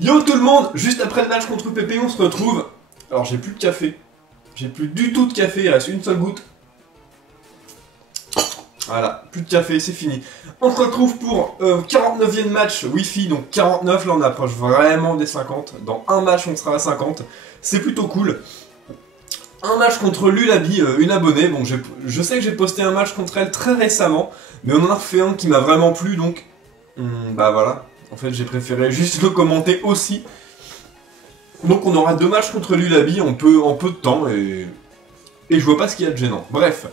Yo tout le monde, juste après le match contre Pépé, on se retrouve. Alors j'ai plus de café. J'ai plus du tout de café, il reste une seule goutte. Voilà, plus de café, c'est fini. On se retrouve pour 49e match Wi-Fi, donc 49, là on approche vraiment des 50. Dans un match on sera à 50, c'est plutôt cool. Un match contre Lulabi, une abonnée. Bon, je sais que j'ai posté un match contre elle très récemment, mais on en a refait un qui m'a vraiment plu, donc bah voilà. En fait, j'ai préféré juste le commenter aussi. Donc on aura deux matchs contre Lulabi en peu de temps, et je vois pas ce qu'il y a de gênant. Bref,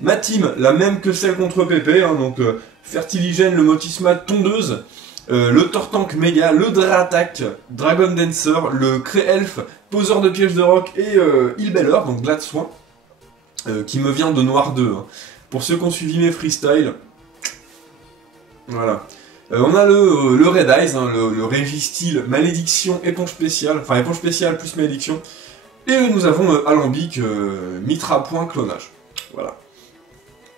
ma team, la même que celle contre Pépé, hein, donc Fertiligène, le Motisma, Tondeuse, le Tortank Mega, le Dratak, Dragon Dancer, le Cré-Elf, Poseur de pièges de roc et Ilbeller, donc Glad Soin, qui me vient de Noir 2. Hein. Pour ceux qui ont suivi mes freestyles, voilà. On a le Red Eyes, hein, le Régistyle, Malédiction, Éponge Spéciale, enfin Éponge Spéciale plus Malédiction. Et nous avons Alambic, Mitra Point, Clonage. Voilà.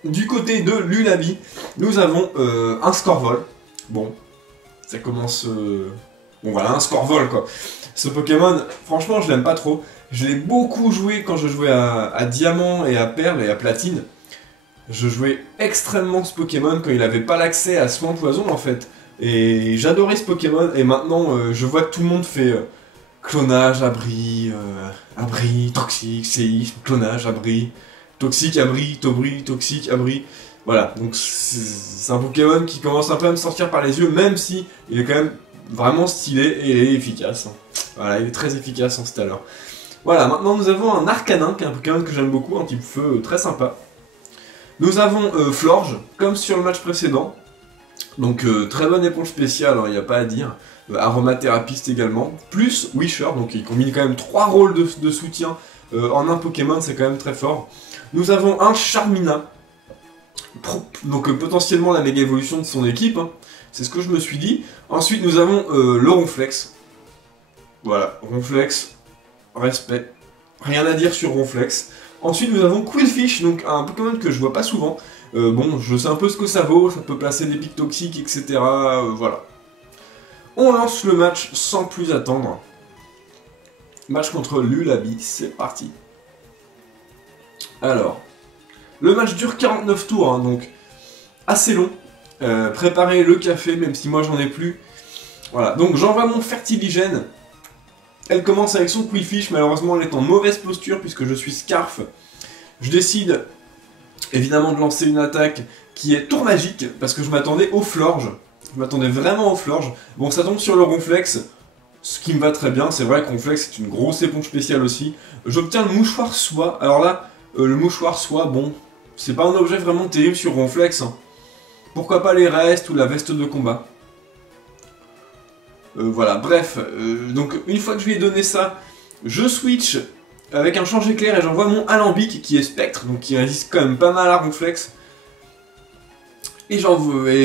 Du côté de Lulabi, nous avons un Scorvol. Bon, ça commence... Bon voilà, un Scorvol quoi. Ce Pokémon, franchement je l'aime pas trop. Je l'ai beaucoup joué quand je jouais à Diamant et à Perle et à Platine. Je jouais extrêmement ce Pokémon quand il n'avait pas l'accès à Soin Poison en fait. Et j'adorais ce Pokémon et maintenant je vois que tout le monde fait clonage, abri, toxique, séisme, clonage, abri, toxique, abri, toxique, abri. Voilà, donc c'est un Pokémon qui commence un peu à me sortir par les yeux, même si il est quand même vraiment stylé et il est efficace. Voilà, il est très efficace en ce alors. Voilà, maintenant nous avons un Arcanin, qui est un Pokémon que j'aime beaucoup, un type feu très sympa. Nous avons Florge, comme sur le match précédent. Donc très bonne éponge spéciale, il n'y a pas à dire. Aromathérapeute également. Plus Wisher, donc il combine quand même 3 rôles de soutien en un Pokémon, c'est quand même très fort. Nous avons un Charmina. Donc potentiellement la méga évolution de son équipe. Hein. C'est ce que je me suis dit. Ensuite nous avons le Ronflex. Voilà, Ronflex, respect. Rien à dire sur Ronflex. Ensuite, nous avons Quillfish, donc un Pokémon que je vois pas souvent. Bon, je sais un peu ce que ça vaut, ça peut placer des pics toxiques, etc. Voilà. On lance le match sans plus attendre. Match contre Lulabi, c'est parti. Alors, le match dure 49 tours, hein, donc assez long. Préparez le café, même si moi j'en ai plus. Voilà, donc j'envoie mon Fertiligène. Elle commence avec son Quillfish, malheureusement elle est en mauvaise posture puisque je suis Scarf. Je décide évidemment de lancer une attaque qui est tour magique parce que je m'attendais au Florge. Je m'attendais vraiment au Florge. Bon, ça tombe sur le Ronflex, ce qui me va très bien. C'est vrai que Ronflex c'est une grosse éponge spéciale aussi. J'obtiens le Mouchoir Soie. Alors là, le Mouchoir Soie, bon, c'est pas un objet vraiment terrible sur Ronflex. Hein. Pourquoi pas les restes ou la veste de combat. Voilà, bref, donc une fois que je lui ai donné ça, je switch avec un change éclair et j'envoie mon Alambic qui est Spectre, donc qui résiste quand même pas mal à Ronflex. Et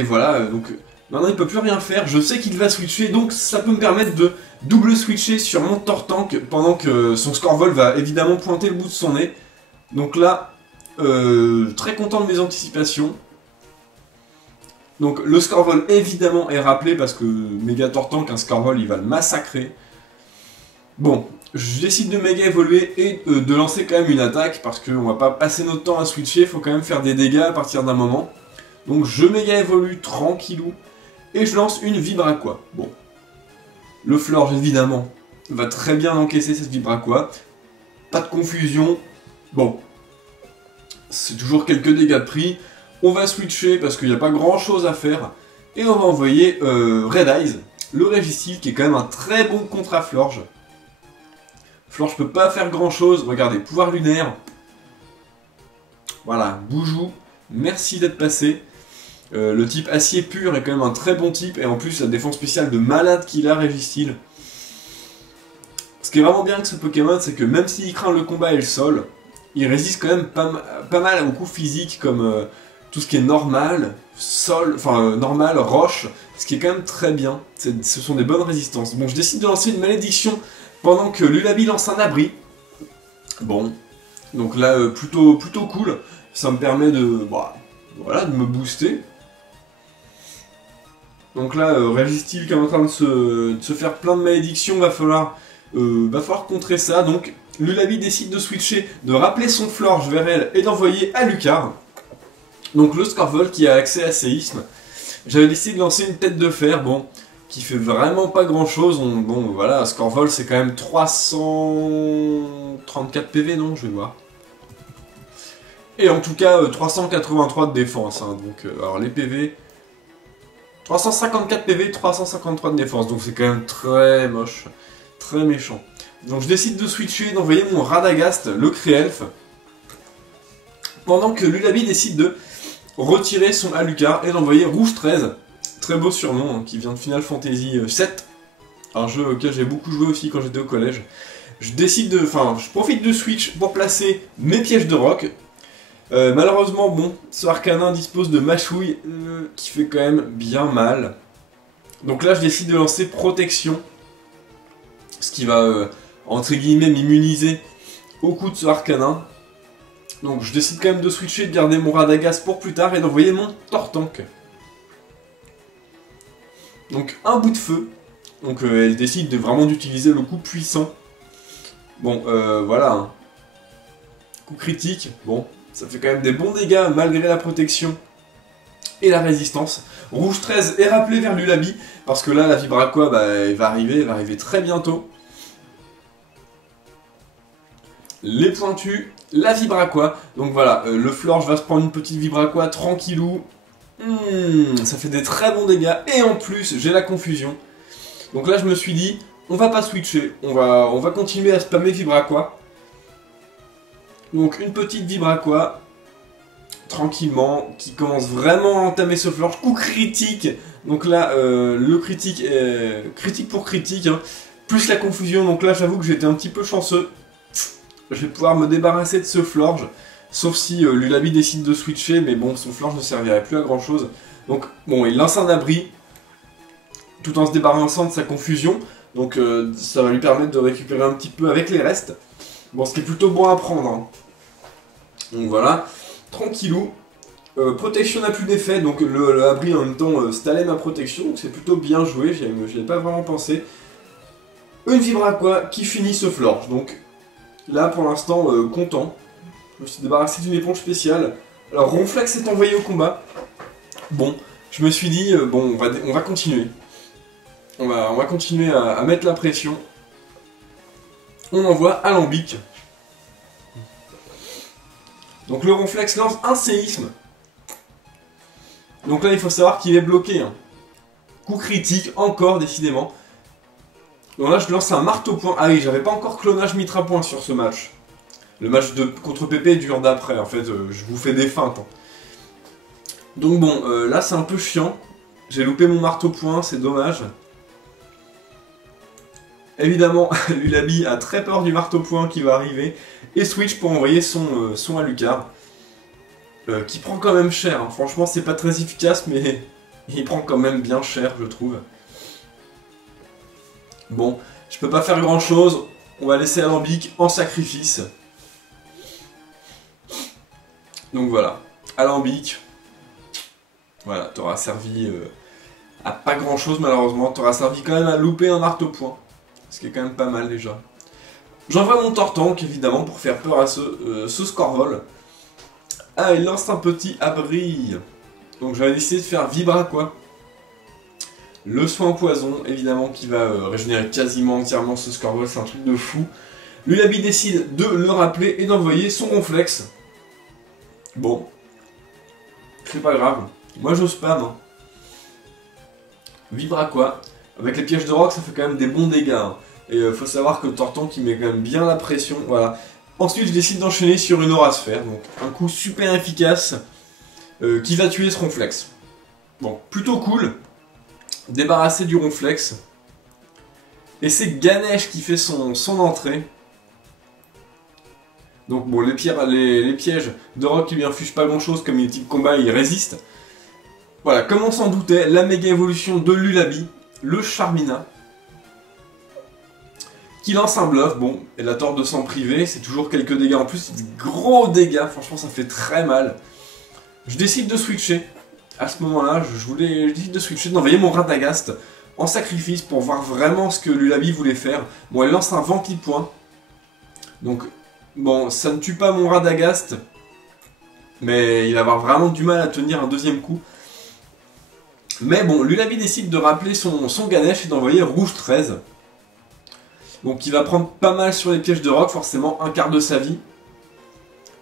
voilà, donc maintenant il peut plus rien faire, je sais qu'il va switcher, donc ça peut me permettre de double switcher sur mon Tortank pendant que son Scorvol va évidemment pointer le bout de son nez. Donc là, très content de mes anticipations. Donc le Scorvol évidemment est rappelé parce que méga Tortank, un Scorvol il va le massacrer. Bon, je décide de méga évoluer et de lancer quand même une attaque parce qu'on va pas passer notre temps à switcher, il faut quand même faire des dégâts à partir d'un moment. Donc je méga évolue tranquillou et je lance une Vibraqua. Bon, le Florge évidemment va très bien encaisser cette Vibraqua. Pas de confusion, bon, c'est toujours quelques dégâts de prix. On va switcher parce qu'il n'y a pas grand chose à faire. Et on va envoyer Red Eyes, le Régistyle, qui est quand même un très bon contre à Florge. Florge peut pas faire grand chose. Regardez, pouvoir lunaire. Voilà, Boujou, merci d'être passé. Le type acier pur est quand même un très bon type. Et en plus, la défense spéciale de malade qu'il a, Régistyle. Ce qui est vraiment bien avec ce Pokémon, c'est que même s'il craint le combat et le sol, il résiste quand même pas mal aux coups physiques comme... tout ce qui est normal, sol, enfin normal, roche, ce qui est quand même très bien. Ce sont des bonnes résistances. Bon, je décide de lancer une malédiction pendant que Lulabi lance un abri. Bon, donc là, plutôt cool. Ça me permet de, voilà, de me booster. Donc là, Registeel qui est en train de se faire plein de malédictions, va falloir contrer ça. Donc Lullaby décide de switcher, de rappeler son Florge vers elle et d'envoyer Alucard. Donc le Scorvol qui a accès à séisme. J'avais décidé de lancer une tête de fer, bon, qui fait vraiment pas grand chose. Bon voilà, Scorvol c'est quand même 334 PV, non, je vais voir. Et en tout cas 383 de défense, hein, donc alors les PV... 354 PV, 353 de défense, donc c'est quand même très moche, très méchant. Donc je décide de switcher, d'envoyer mon Radagast, le Créelfe, pendant que Lullaby décide de retirer son Alucard et d'envoyer Rouge 13, très beau surnom, hein, qui vient de Final Fantasy VII, un jeu auquel j'ai beaucoup joué aussi quand j'étais au collège. Je profite de switch pour placer mes pièges de roc. Malheureusement, bon, ce Arcanin dispose de mâchouille qui fait quand même bien mal. Donc là, je décide de lancer protection, ce qui va, entre guillemets, m'immuniser au coup de ce Arcanin. Donc je décide quand même de switcher, de garder mon Radagast pour plus tard et d'envoyer mon Tortank. Donc un bout de feu. Donc elle décide vraiment d'utiliser le coup puissant. Bon, voilà. Hein. Coup critique, bon. Ça fait quand même des bons dégâts malgré la protection et la résistance. Rouge 13 est rappelé vers Lullaby, parce que là, la Vibraqua, elle va arriver très bientôt. Les pointus, la Vibraqua. Donc voilà, le Florge va se prendre une petite Vibraqua tranquillou. Ça fait des très bons dégâts, et en plus, j'ai la confusion. Donc là, je me suis dit, on va pas switcher, on va continuer à spammer Vibraqua. Donc une petite Vibraqua, tranquillement, qui commence vraiment à entamer ce Florge. Coup critique, donc là le critique est critique pour critique, hein, plus la confusion, donc là j'avoue que j'étais un petit peu chanceux. Je vais pouvoir me débarrasser de ce Florge, sauf si Lullaby décide de switcher, mais bon, son Florge ne servirait plus à grand chose. Donc bon, il lance un abri, tout en se débarrassant de sa confusion, donc ça va lui permettre de récupérer un petit peu avec les restes. Bon, ce qui est plutôt bon à prendre. Hein. Donc voilà, tranquillou. Protection n'a plus d'effet, donc le abri en même temps stallait ma protection, donc c'est plutôt bien joué, je n'y avais pas vraiment pensé. Une Vibraqua qui finit ce Florge, donc là pour l'instant content. Je me suis débarrassé d'une éponge spéciale. Alors Ronflex est envoyé au combat. Bon, je me suis dit, bon, on va continuer. On va continuer à mettre la pression. On envoie Alambic. Donc le Ronflex lance un séisme. Donc là il faut savoir qu'il est bloqué. Hein. Coup critique, encore décidément. Donc là je lance un marteau-point. Ah oui, j'avais pas encore clonage Mitra-point sur ce match. Le match contre PP dure d'après, en fait, je vous fais des feintes. Hein. Donc bon, là c'est un peu chiant. J'ai loupé mon marteau-point, c'est dommage. Évidemment, Lullaby a très peur du marteau-point qui va arriver, et switch pour envoyer son Alucard, qui prend quand même cher, hein. Franchement c'est pas très efficace, mais il prend quand même bien cher, je trouve. Bon, je peux pas faire grand chose, on va laisser Alambic en sacrifice. Donc voilà, Alambic, voilà, t'auras servi à pas grand chose malheureusement, t'auras servi quand même à louper un marteau-point. Ce qui est quand même pas mal déjà. J'envoie mon Tortank évidemment pour faire peur à ce Scorvol. Ah, il lance un petit abri. Donc j'avais décidé de faire Vibraqua. Le soin poison évidemment qui va régénérer quasiment entièrement ce Scorvol, c'est un truc de fou. Lullaby décide de le rappeler et d'envoyer son Ronflex. Bon. C'est pas grave. Moi je spam. Hein. Vibraqua. Avec les pièges de roc, ça fait quand même des bons dégâts. Hein. Et faut savoir que Tortank qui met quand même bien la pression. Voilà. Ensuite, je décide d'enchaîner sur une Aura Sphère. Donc, un coup super efficace qui va tuer ce Ronflex. Bon, plutôt cool. Débarrassé du Ronflex. Et c'est Ganesh qui fait son entrée. Donc, bon, les pièges de roc qui lui infligent pas grand chose, comme il est type combat, il résiste. Voilà, comme on s'en doutait, la méga évolution de Lullaby. Le Charmina qui lance un bluff, bon, elle a tort de s'en priver, c'est toujours quelques dégâts en plus, gros dégâts, franchement ça fait très mal. Je décide de switcher, à ce moment-là, je décide de switcher, d'envoyer mon Radagast en sacrifice pour voir vraiment ce que Lullaby voulait faire. Bon, elle lance un Vampipoint. Donc, bon, ça ne tue pas mon Radagast, mais il va avoir vraiment du mal à tenir un deuxième coup. Mais bon, Lullaby décide de rappeler son Ganesh et d'envoyer Rouge 13. Donc il va prendre pas mal sur les pièges de rock, forcément un quart de sa vie.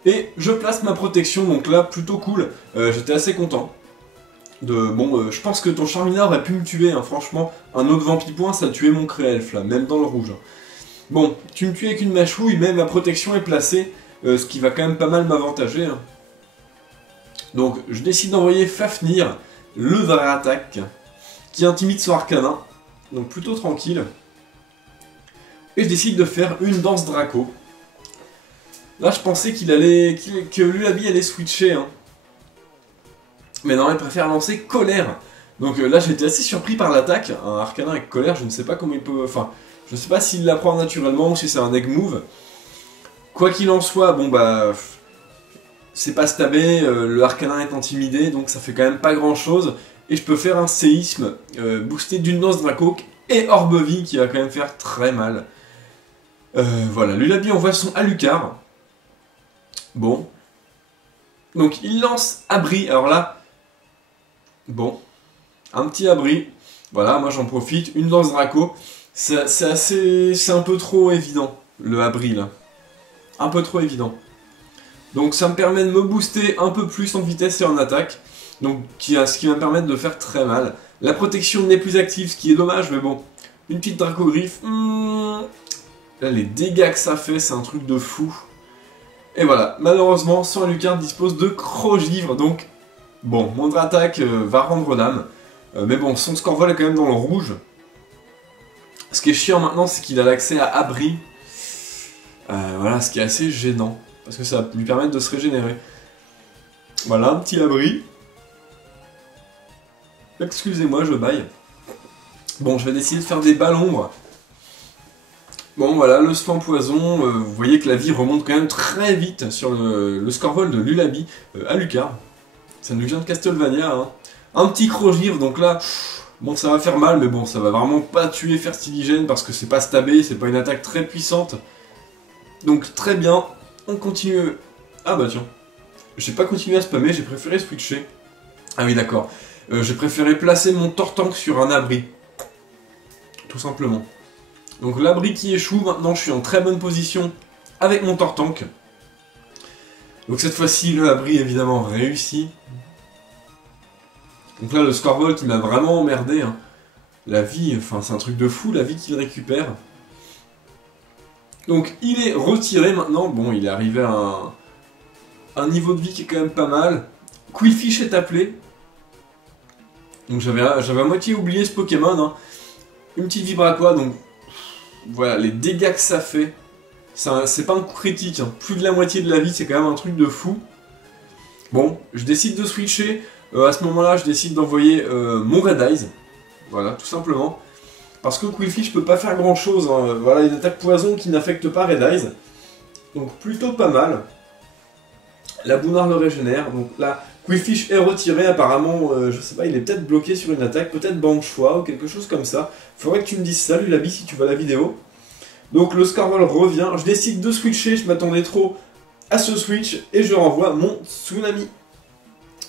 Et je place ma protection, donc là, plutôt cool. J'étais assez content. Je pense que ton Charmina aurait pu me tuer, hein, franchement. Un autre Vampipoint, ça tuait mon Créelf, là, même dans le rouge. Bon, tu me tues avec une mâchouille, mais ma protection est placée, ce qui va quand même pas mal m'avantager. Hein. Donc, je décide d'envoyer Fafnir, le vrai attaque, qui intimide son Arcanin. Donc plutôt tranquille. Et je décide de faire une danse Draco. Là, je pensais que Lullaby allait switcher. Hein. Mais non, il préfère lancer Colère. Donc là, j'étais assez surpris par l'attaque. Un Arcanin avec Colère, je ne sais pas comment il peut... Enfin, je ne sais pas s'il l'apprend naturellement ou si c'est un egg move. Quoi qu'il en soit, bon bah... C'est pas stabé, le Arcanin est intimidé, donc ça fait quand même pas grand chose. Et je peux faire un séisme boosté d'une danse Draco et Orbe-Vie qui va quand même faire très mal. Voilà, Lullaby envoie son Alucard. Bon. Donc il lance Abri, alors là... Bon. Un petit Abri. Voilà, moi j'en profite. Une danse Draco. C'est un peu trop évident, le Abri là. Un peu trop évident. Donc ça me permet de me booster un peu plus en vitesse et en attaque. Donc ce qui va me permettre de faire très mal. La protection n'est plus active, ce qui est dommage, mais bon. Une petite Dracogriffe. Là, les dégâts que ça fait, c'est un truc de fou. Et voilà, malheureusement, son Alucard dispose de Crogivre, donc... Bon, mon attaque va rendre l'âme. Mais bon, son Scorvol est quand même dans le rouge. Ce qui est chiant maintenant, c'est qu'il a l'accès à Abri. Voilà, ce qui est assez gênant. Parce que ça va lui permettre de se régénérer. Voilà, un petit Abri. Excusez-moi, je baille. Bon, je vais décider de faire des balles ombres. Bon, voilà, le Spam Poison. Vous voyez que la vie remonte quand même très vite sur le Scorvol de Lullaby. Alucard. Ça nous vient de Castlevania, hein. Un petit Crogivre, donc là... Bon, ça va faire mal, mais bon, ça va vraiment pas tuer Fertiligène parce que c'est pas stabé, c'est pas une attaque très puissante. Donc, très bien. On continue... Ah bah tiens. J'ai pas continué à spammer, j'ai préféré switcher. Ah oui, d'accord. J'ai préféré placer mon Tortank sur un abri. Tout simplement. Donc l'abri qui échoue, maintenant je suis en très bonne position avec mon Tortank. Donc cette fois-ci, le abri évidemment réussit. Donc là, le Scorvol qui m'a vraiment emmerdé. Hein. La vie, enfin c'est un truc de fou, la vie qu'il récupère. Donc il est retiré maintenant. Bon, il est arrivé à un niveau de vie qui est quand même pas mal. Quillfish est appelé. Donc j'avais à moitié oublié ce Pokémon. Hein. Une petite Vibraqua, donc voilà, les dégâts que ça fait. C'est pas un coup critique, hein. Plus de la moitié de la vie, c'est quand même un truc de fou. Bon, je décide de switcher. À ce moment-là, je décide d'envoyer mon Red Eyes. Voilà, tout simplement. Parce que Quillfish peut pas faire grand-chose. Hein. Voilà, une attaque poison qui n'affecte pas Red Eyes. Donc plutôt pas mal. La Bounard le régénère. Donc là, Quillfish est retiré. Apparemment, je sais pas, il est peut-être bloqué sur une attaque. Peut-être Banchois ou quelque chose comme ça. Faudrait que tu me dises ça, Lullaby, si tu vois la vidéo. Donc le Scorvol revient. Je décide de switcher. Je m'attendais trop à ce switch. Et je renvoie mon Tsunami.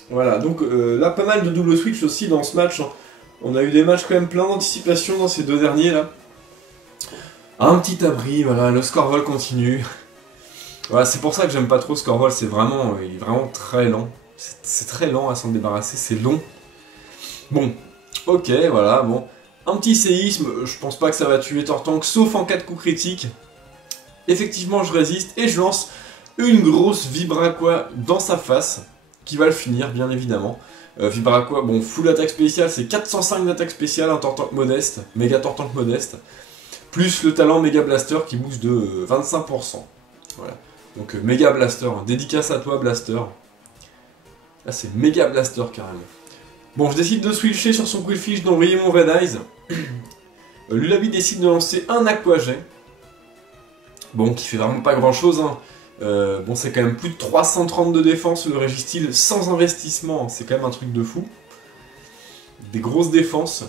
Voilà, donc là, pas mal de double switch aussi dans ce match. Hein. On a eu des matchs quand même plein d'anticipation dans ces deux derniers là. Un petit abri, voilà, le Scorvol continue. Voilà, c'est pour ça que j'aime pas trop Scorvol, il est vraiment très lent. C'est très lent à s'en débarrasser, c'est long. Bon, ok, voilà, bon. Un petit séisme, je pense pas que ça va tuer Tortank, sauf en cas de coup critique. Effectivement, je résiste et je lance une grosse Vibraqua dans sa face, qui va le finir, bien évidemment. Vibraqua, bon, full attaque spéciale, c'est 405 d'attaque spéciale, un Tortank modeste, méga Tortank modeste, plus le talent Méga Blaster qui booste de 25%. Voilà. Donc Méga Blaster, dédicace à toi Blaster. Là c'est Méga Blaster carrément. Bon, je décide de switcher sur son Quillfish, d'envoyer mon Red Eyes. Lullaby décide de lancer un Aquajet. Bon, qui fait vraiment pas grand chose, hein. Bon, c'est quand même plus de 330 de défense le Régistyle sans investissement, c'est quand même un truc de fou. Des grosses défenses.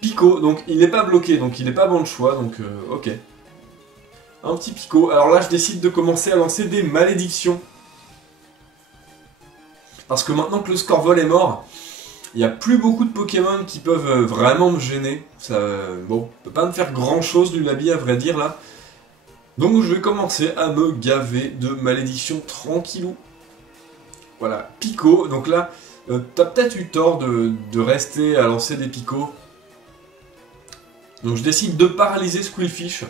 Pico, donc il n'est pas bloqué, donc il n'est pas bon de choix, donc ok. Un petit Pico. Alors là, je décide de commencer à lancer des malédictions. Parce que maintenant que le Scorvol est mort, il n'y a plus beaucoup de Pokémon qui peuvent vraiment me gêner. Ça, bon, peut pas me faire grand chose du Labi à vrai dire là. Donc je vais commencer à me gaver de malédictions tranquillou. Voilà, Pico. Donc là, t'as peut-être eu tort de rester à lancer des Pico. Donc je décide de paralyser Squillfish.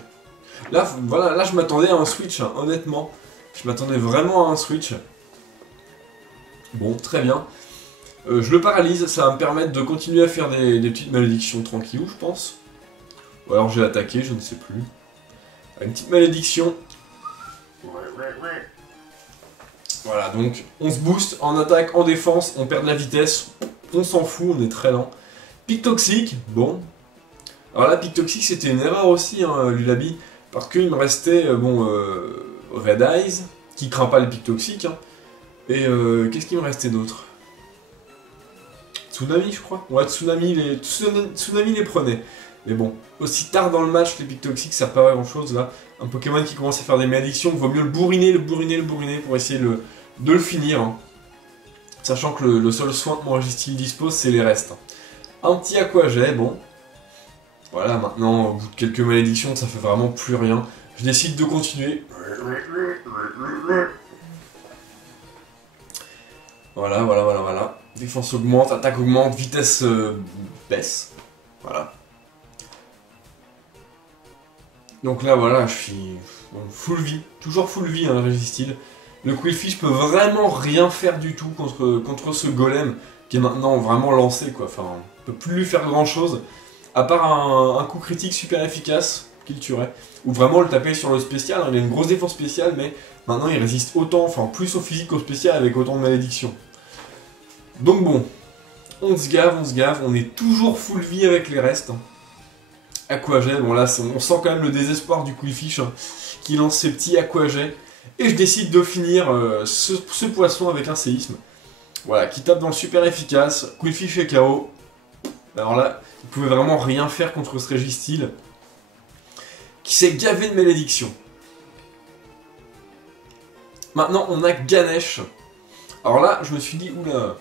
Là, voilà, là je m'attendais à un switch, hein, honnêtement. Je m'attendais vraiment à un switch. Bon, très bien. Je le paralyse, ça va me permettre de continuer à faire des petites malédictions tranquillou, je pense. Ou alors j'ai attaqué, je ne sais plus. Une petite malédiction. Voilà, donc on se booste en attaque, en défense, on perd de la vitesse, on s'en fout, on est très lent. Pic toxique, bon. Alors là, pic toxique, c'était une erreur aussi, hein, Lulabi, parce qu'il me restait, Red Eyes, qui craint pas le pic toxique, hein. Et qu'est-ce qu'il me restait d'autre? Tsunami, je crois. Ouais, Tsunami les prenait. Mais bon, aussi tard dans le match, les pics toxiques, ça sert pas à grand chose là. Un Pokémon qui commence à faire des malédictions, il vaut mieux le bourriner pour essayer de le finir. Hein. Sachant que le seul soin que mon Régistyle dispose, c'est les restes. Un petit Aquajet, bon. Voilà, maintenant, au bout de quelques malédictions, ça fait vraiment plus rien. Je décide de continuer. Voilà. Défense augmente, attaque augmente, vitesse baisse. Voilà. Donc là, voilà, je suis full vie. Toujours full vie, hein, Régistyle. Le Quillfish peut vraiment rien faire du tout contre ce golem qui est maintenant vraiment lancé, quoi. Enfin, on peut plus lui faire grand chose. À part un coup critique super efficace qu'il tuerait. Ou vraiment le taper sur le spécial. Il a une grosse défense spéciale, mais maintenant il résiste autant, enfin plus au physique qu'au spécial avec autant de malédictions. Donc bon, on se gave, on est toujours full vie avec les restes. Aquajet, bon là on sent quand même le désespoir du Quillfish hein, qui lance ses petits Aquajet. Et je décide de finir ce poisson avec un séisme. Voilà, qui tape dans le super efficace, Quillfish est KO. Alors là, il pouvait vraiment rien faire contre ce Régistyle qui s'est gavé de malédiction. Maintenant on a Ganesh. Alors là, je me suis dit, oula,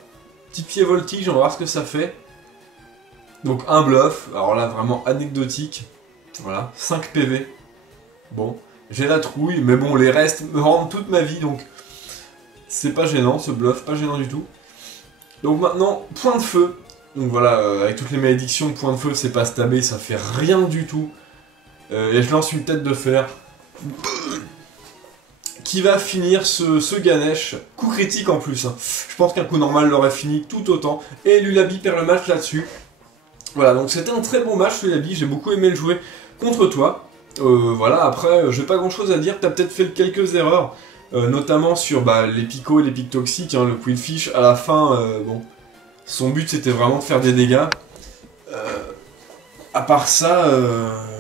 petit pied voltige, on va voir ce que ça fait. Donc un bluff, alors là vraiment anecdotique, voilà, 5 PV. Bon, j'ai la trouille, mais bon, les restes me rendent toute ma vie, donc c'est pas gênant ce bluff, pas gênant du tout. Donc maintenant, point de feu. Donc voilà, avec toutes les malédictions, point de feu, c'est pas stabé, ça fait rien du tout. Et je lance une tête de fer. Qui va finir ce Ganesh, coup critique en plus. Hein. Je pense qu'un coup normal l'aurait fini tout autant. Et Lulabi perd le match là-dessus. Voilà, donc c'était un très bon match Lulabi, j'ai beaucoup aimé le jouer contre toi. Voilà, après, j'ai pas grand-chose à dire, t'as peut-être fait quelques erreurs. Notamment sur les picos et les pics toxiques, hein, le Quillfish, à la fin, bon, son but c'était vraiment de faire des dégâts. À part ça,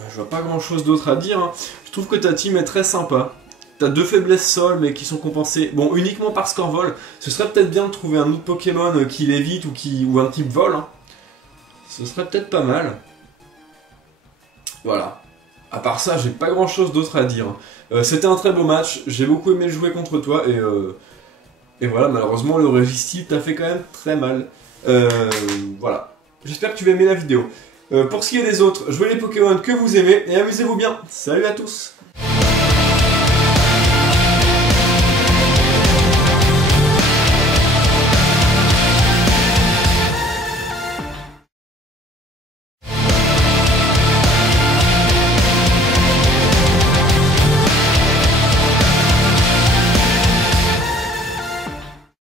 je vois pas grand-chose d'autre à dire. Hein. Je trouve que ta team est très sympa. T'as 2 faiblesses sol, mais qui sont compensées, bon, uniquement par Scorvol. Ce serait peut-être bien de trouver un autre Pokémon qui l'évite ou un type vol. Hein. Ce serait peut-être pas mal. Voilà. À part ça, j'ai pas grand-chose d'autre à dire. C'était un très beau match, j'ai beaucoup aimé jouer contre toi, et voilà, malheureusement, le Régistyle t'a fait quand même très mal. Voilà. J'espère que tu vas aimer la vidéo. Pour ce qui est des autres, jouez les Pokémon que vous aimez, et amusez-vous bien. Salut à tous!